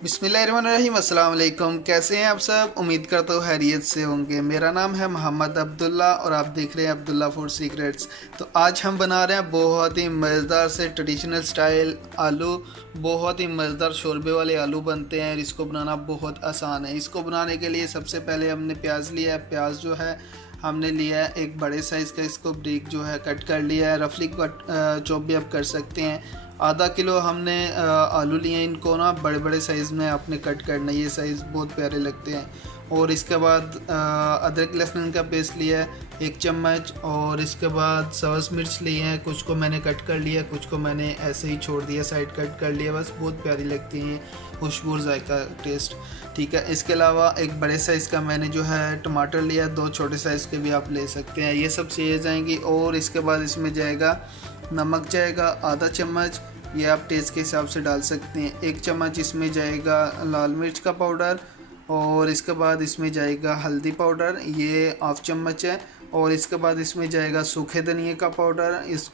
बिस्मिल्लाहिर्रहमानिर्रहीम, अस्सलाम वालेकुम। कैसे हैं आप सब? उम्मीद करता हूँ खैरियत से होंगे। मेरा नाम है मोहम्मद अब्दुल्ला और आप देख रहे हैं अब्दुल्ला फूड सीक्रेट्स। तो आज हम बना रहे हैं बहुत ही मज़ेदार से ट्रेडिशनल स्टाइल आलू। बहुत ही मज़ेदार शोरबे वाले आलू बनते हैं और इसको बनाना बहुत आसान है। इसको बनाने के लिए सबसे पहले हमने प्याज लिया है। प्याज जो है हमने लिया है एक बड़े साइज़ का, इसको ब्रिक जो है कट कर लिया है। रफली कट चॉप भी आप कर सकते हैं। आधा किलो हमने आलू लिए, इनको ना बड़े बड़े साइज़ में आपने कट करना है, ये साइज़ बहुत प्यारे लगते हैं। और इसके बाद अदरक लहसुन का पेस्ट लिया है 1 चम्मच। और इसके बाद सब्ज़ मिर्च लिए हैं, कुछ को मैंने कट कर लिया, कुछ को मैंने ऐसे ही छोड़ दिया, साइड कट कर लिया। बस बहुत प्यारी लगती हैं, खुशबू जायका टेस्ट। ठीक है, इसके अलावा एक बड़े साइज़ का मैंने जो है टमाटर लिया, 2 छोटे साइज़ के भी आप ले सकते हैं। ये सब चीज़ें जाएंगी। और इसके बाद इसमें जाएगा नमक, जाएगा आधा चम्मच, ये आप टेस्ट के हिसाब से डाल सकते हैं। 1 चम्मच इसमें जाएगा लाल मिर्च का पाउडर। और इसके बाद इसमें जाएगा हल्दी पाउडर, ये हाफ चम्मच है। और इसके बाद इसमें जाएगा सूखे धनिए का पाउडर, इस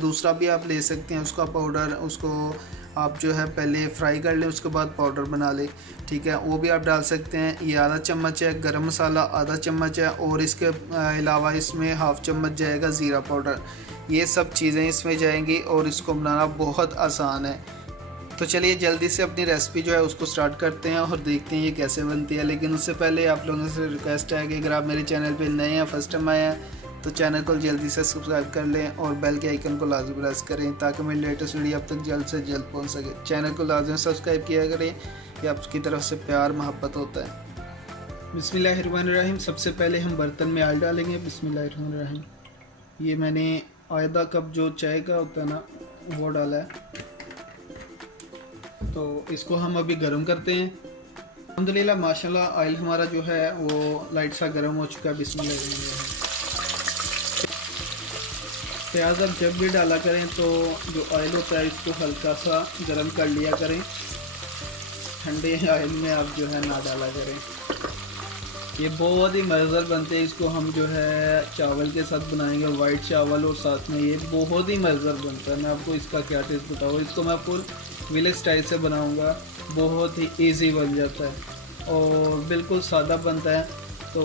दूसरा भी आप ले सकते हैं उसका पाउडर, उसको आप जो है पहले फ्राई कर लें, उसके बाद पाउडर बना लें। ठीक है, वो भी आप डाल सकते हैं। ये आधा चम्मच है। गरम मसाला आधा चम्मच है। और इसके अलावा इसमें हाफ चम्मच जाएगा ज़ीरा पाउडर। ये सब चीज़ें इसमें जाएंगी और इसको बनाना बहुत आसान है। तो चलिए जल्दी से अपनी रेसिपी जो है उसको स्टार्ट करते हैं और देखते हैं ये कैसे बनती है। लेकिन उससे पहले आप लोगों से रिक्वेस्ट है कि अगर आप मेरे चैनल पे नए हैं, फर्स्ट टाइम आए हैं, तो चैनल को जल्दी से सब्सक्राइब कर लें और बेल के आइकन को लाजमी प्रेस करें ताकि मेरी लेटेस्ट वीडियो अब तक जल्द से जल्द पहुंच सके। चैनल को लाजमी सब्सक्राइब किया करें, ये आपकी तरफ से प्यार मोहब्बत होता है। बिस्मिल्लाहिर्रहमानिर्रहीम। सबसे पहले हम बर्तन में ऑयल डालेंगे। बिस्मिल्लाहिर्रहमानिर्रहीम। ये मैंने आधा कप जो चाय का होता है ना, वो डाला है। तो इसको हम अभी गर्म करते हैं। अल्हम्दुलिल्लाह माशाल्लाह ऑयल हमारा जो है वो लाइट सा गर्म हो चुका है। बिस्मिल्लाह। प्याज अब जब भी डाला करें तो जो ऑयल होता है इसको हल्का सा गर्म कर लिया करें, ठंडे ऑयल में आप जो है ना डाला करें। ये बहुत ही मज़ेदार बनते हैं। इसको हम जो है चावल के साथ बनाएंगे, वाइट चावल, और साथ में ये बहुत ही मज़ेदार बनता है। मैं आपको इसका क्या टेस्ट बताऊँ। इसको मैं फुल विलेज स्टाइल से बनाऊंगा, बहुत ही इजी बन जाता है और बिल्कुल सादा बनता है। तो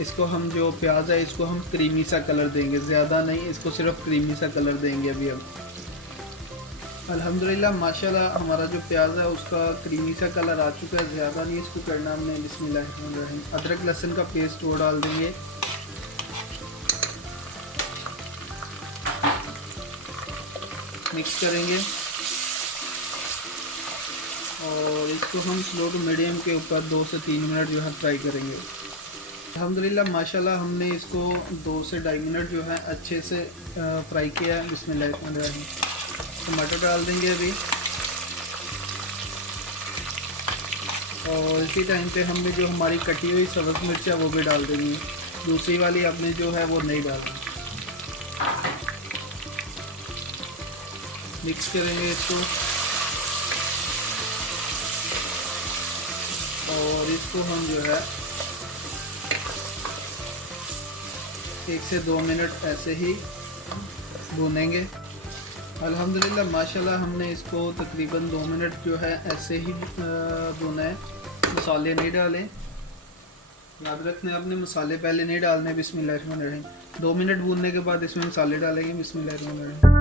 इसको हम जो प्याज है इसको हम क्रीमी सा कलर देंगे, ज़्यादा नहीं, इसको सिर्फ क्रीमी सा कलर देंगे अभी हम। अल्हम्दुलिल्लाह माशाल्लाह हमारा जो प्याज है उसका क्रीमी सा कलर आ चुका है, ज़्यादा नहीं इसको करना हमने। बिस्मिल्लाहिर्रहमानिर्रहीम। अदरक लहसुन का पेस्ट वो डाल देंगे। मिक्स करेंगे और इसको हम स्लो टू मीडियम के ऊपर 2 से 3 मिनट जो है फ्राई करेंगे। अल्हम्दुलिल्लाह माशाल्लाह हमने इसको 2 से 2.5 मिनट जो है अच्छे से फ्राई किया है। बिस्मिल्लाहिर्रहमानिर्रहीम। टमाटर डाल देंगे अभी। और इसी टाइम पे हमने जो हमारी कटी हुई सब्ज़ मिर्च है वो भी डाल देंगे। दूसरी वाली आपने जो है वो नहीं डालनी। मिक्स करेंगे इसको और इसको हम जो है 1 से 2 मिनट ऐसे ही भूनेंगे। अल्हम्दुलिल्लाह माशाल्लाह हमने इसको तकरीबन 2 मिनट जो है ऐसे ही भुना है। मसाले नहीं डाले, याद रखना आपने मसाले पहले नहीं डालने। बिस्मिल्लाहिर्रहमानिर्रहीम। 2 मिनट भूनने के बाद इसमें मसाले डालेंगे। बिस्मिल्लाहिर्रहमानिर्रहीम।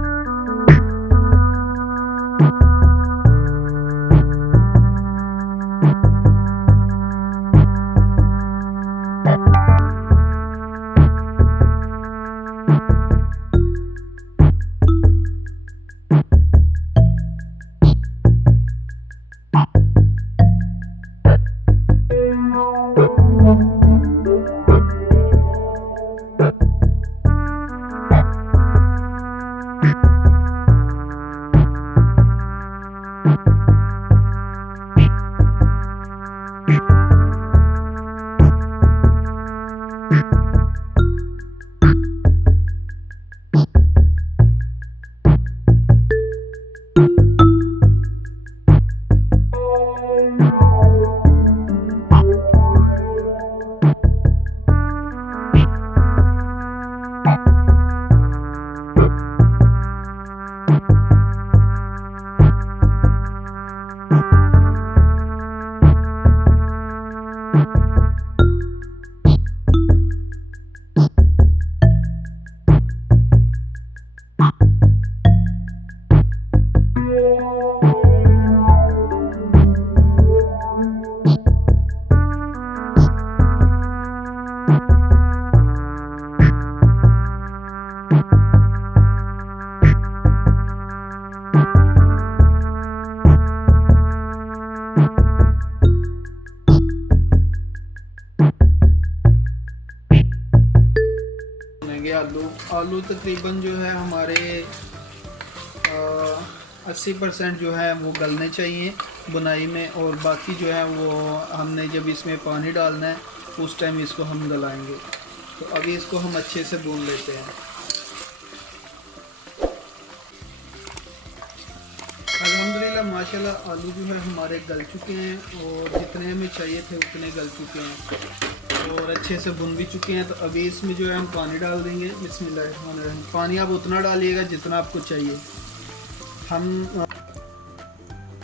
आलू तकरीबन जो है हमारे 80% जो है वो गलने चाहिए बुनाई में, और बाकी जो है वो हमने जब इसमें पानी डालना है उस टाइम इसको हम गलाएंगे। तो अभी इसको हम अच्छे से भून लेते हैं। अल्हम्दुलिल्लाह माशाल्लाह आलू जो है हमारे गल चुके हैं, और जितने हमें चाहिए थे उतने गल चुके हैं और अच्छे से भुन भी चुके हैं। तो अभी इसमें जो है हम पानी डाल देंगे। बिस्मिल्लाह। पानी आप उतना डालिएगा जितना आपको चाहिए।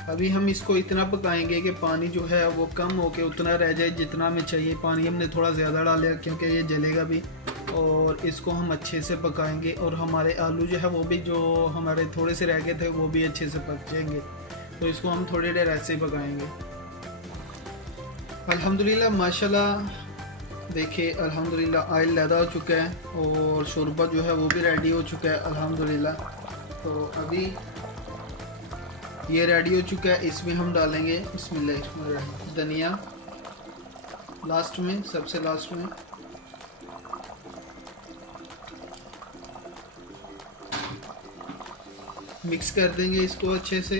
अभी हम इसको इतना पकाएंगे कि पानी जो है वो कम होके उतना रह जाए जितना हमें चाहिए। पानी हमने थोड़ा ज़्यादा डाला क्योंकि ये जलेगा भी, और इसको हम अच्छे से पकाएंगे और हमारे आलू जो है वो भी जो हमारे थोड़े से रह गए थे वो भी अच्छे से पक जाएंगे। तो इसको हम थोड़ी देर ऐसे ही पकाएंगे। अल्हम्दुलिल्लाह माशाल्लाह देखिए, अल्हम्दुलिल्लाह ऑयल ज़्यादा हो चुका है और शोरबा जो है वो भी रेडी हो चुका है अल्हम्दुलिल्लाह। तो अभी ये रेडी हो चुका है। इसमें हम डालेंगे बिस्मिल्लाह धनिया लास्ट में, सबसे लास्ट में। मिक्स कर देंगे इसको अच्छे से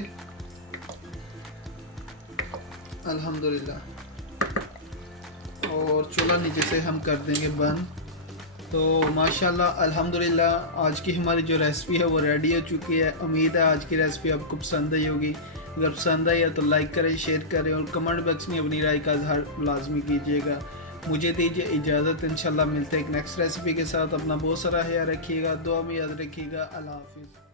अल्हम्दुलिल्लाह, और चूल्हा नीचे से हम कर देंगे बंद। तो माशाल्लाह अल्हम्दुलिल्लाह आज की हमारी जो रेसिपी है वो रेडी हो चुकी है। उम्मीद है आज की रेसिपी आपको पसंद आई होगी। अगर पसंद आई है तो लाइक करें, शेयर करें और कमेंट बॉक्स में अपनी राय का इज़हार लाजमी कीजिएगा। मुझे दीजिए इजाज़त, इंशाल्लाह मिलते हैं एक नेक्स्ट रेसिपी के साथ। अपना बहुत सारा ख्याल रखिएगा, दुआ में याद रखिएगा। अल्लाह हाफिज़।